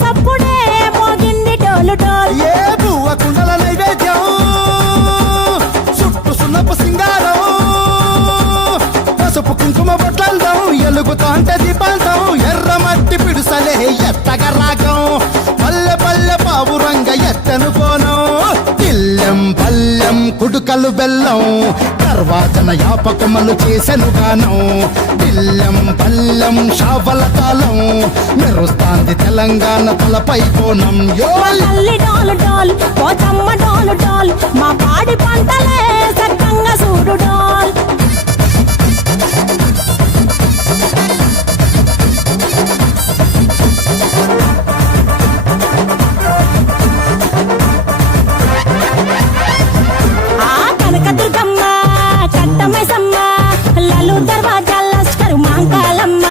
సప్పుడే మోగింది డోలు డోల్ ఏ బువ్వ కుండల నైవేద్యం చుట్టు సున్నపు సింగారం పసుపు కుంకుమ బొట్లందం ఎలుగుతాంటే దీపాంతం ఎర్ర మట్టి పిడుసలే ఎత్తగ రాగం పల్లె పల్లె పావురంగ ఎత్తను కోనం తిల్లెం పల్లెం కుడుకలు బెల్లం తర్వాతన యాపకమలు చేసెను గానం తిల్లెం పల్లెం షావల తాళం మెరుస్తాంది తెలంగాణ తలపై కోణం తల్లి డోలు డోల్ పోచమ్మ డోలు డోల్ మా పాడి పంటలే సక్కంగా చూడు డోల్